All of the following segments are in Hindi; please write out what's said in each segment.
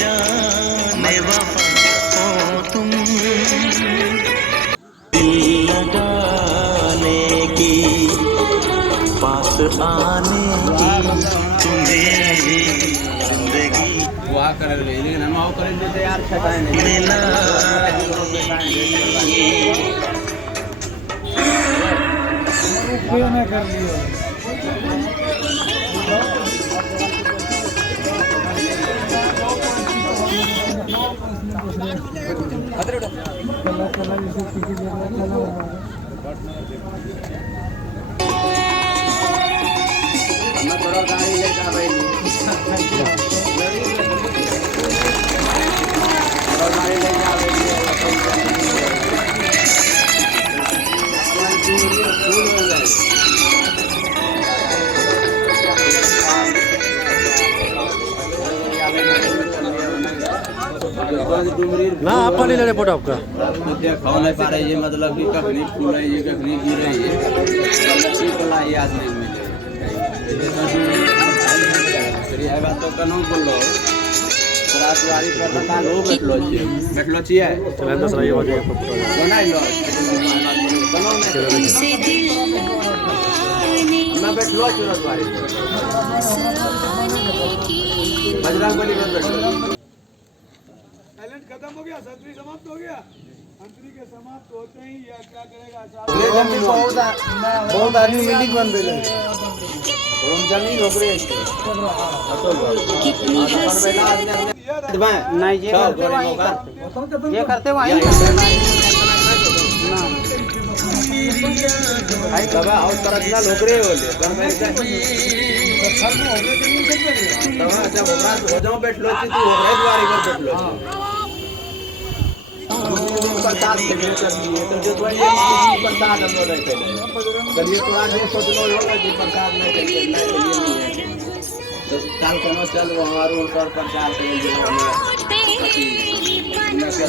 जाने वफा हो तुम, दिल लगाने की, पास आने की, तुम्हें जिंदगी हुआ कर रही, लेकिन हम आओ करेंगे तो यार छटाए नहीं मिलाने कर लियो मैं थोड़ा गाड़ी लेकर भाई गाड़ी ना आप नहीं ले रहे फोटो आपका खाओ नहीं पा रहे ये मतलब कि कखनी फूल रही है कखनी गिर रही है याद नहीं मिले बात तो कनो बोलो रातवारी पर लो बैठलो छिए चले 10 रही हो जाए बनाई लो ना बैठलो रातवारी बजरंगबली में बैठलो खत्म हो गया संतरी समाप्त हो गया संतरी के समाप्त होते ही या क्या करेगा बहुत आदमी मीटिंग बन गई जमीन हो गई नहीं ये करते वही दवा और तरह लोकरे बोले हो जाओ बैठ लो तू द्वारी पर बैठ लो प्रसाद देने चाहिए तो जो तो ये प्रसाद हम लोग रहते हैं चलिए तो आज सोच लो कि प्रसाद नहीं देंगे नहीं है तो काल कोनो चल हमारो ऊपर प्रचार करेंगे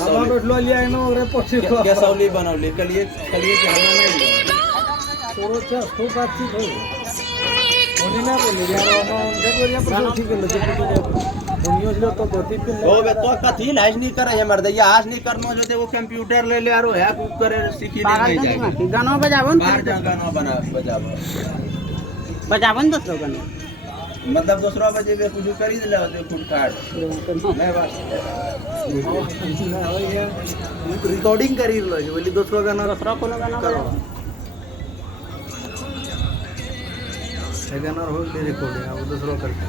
हम बैठ लो लिया नो रे पछी के सौली बनौली कलिए कि हम नहीं छोड़ो छ खूब बातचीत हो होनी ना बोले यार हम देखो ये पर ठीक है दुनिया जो तो गति पे ओ बे तो कथी लाज नहीं करे मर दे आज नहीं करनो जो वो कंप्यूटर ले ले आरो है कुछ करे सीखी नहीं जाए गाना बजावन बाहर जा गाना बना बजावन दूसरो गाना मतलब दूसरा बजे में कुछ खरीद ले तो फुट काट मैं बात रिकॉर्डिंग करी लो बोली दूसरो गाना दूसरा कोनो गाना करो गाना हो ले रिकॉर्डिंग अब दूसरो करके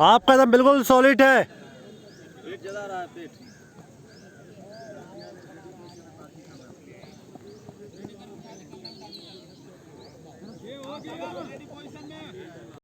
आपका एकदम बिल्कुल सॉलिड है पेट जला रहा है पेट